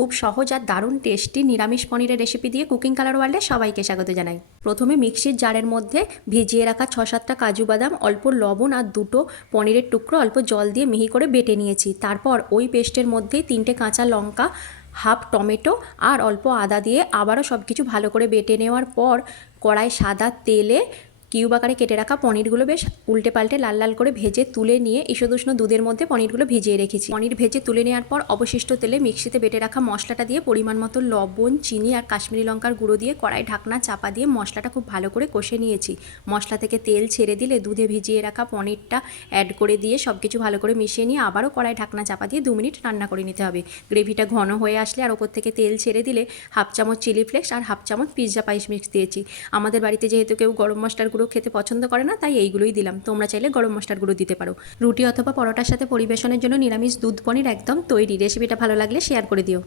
খুব সহজ আর দারুণ টেস্টি নিরামিষ পনিরের রেসিপি দিয়ে কুকিং কালার ওয়ার্ল্ডে সবাইকে স্বাগত জানাই। প্রথমে মিক্সির জারের মধ্যে ভিজিয়ে রাখা 6-7টা কাজু বাদাম, অল্প লবণ আর 2টো পনিরের টুকরো অল্প জল দিয়ে মিহি করে বেটে নিয়েছি। তারপর ওই পেস্টের মধ্যেই 3টে কাঁচা লঙ্কা, হাফ টমেটো আর অল্প আদা দিয়ে আবারও সব কিছু ভালো করে বেটে নেওয়ার পর কড়াই সাদা তেলে কিউব আকারে কেটে রাখা পনিরগুলো বেশ উল্টে পাল্টে লাল লাল করে ভেজে তুলে নিয়ে ঈষদুষ্ণ দুধের মধ্যে পনিরগুলো ভিজিয়ে রেখেছি। পনির ভেজে তুলে নেওয়ার পর অবশিষ্ট তেলে মিক্সিতে বেটে রাখা মশলাটা দিয়ে পরিমাণ মতো লবণ, চিনি আর কাশ্মীরি লঙ্কার গুঁড়ো দিয়ে কড়াই ঢাকনা চাপা দিয়ে মশলাটা খুব ভালো করে কষে নিয়েছি। মশলা থেকে তেল ছেড়ে দিলে দুধে ভিজিয়ে রাখা পনিরটা অ্যাড করে দিয়ে সব কিছু ভালো করে মিশিয়ে নিয়ে আবারও কড়াই ঢাকনা চাপা দিয়ে 2 মিনিট রান্না করে নিতে হবে। গ্রেভিটা ঘন হয়ে আসলে আর ওপর থেকে তেল ছেড়ে দিলে হাফ চামচ চিলি ফ্লেক্স আর হাফ চামচ পিৎজা স্পাইস মিক্স দিয়েছি। আমাদের বাড়িতে যেহেতু কেউ গরম মশলার গুঁড়ো খেতে পছন্দ করে না, তাই এইগুলোই দিলাম। তোমরা চাইলে গরম মশলার গুঁড়ো দিতে পারো। রুটি অথবা পরোটার সাথে পরিবেশনের জন্য নিরামিষ দুধ পনির একদম তৈরি। রেসিপিটা ভালো লাগলে শেয়ার করে দিও।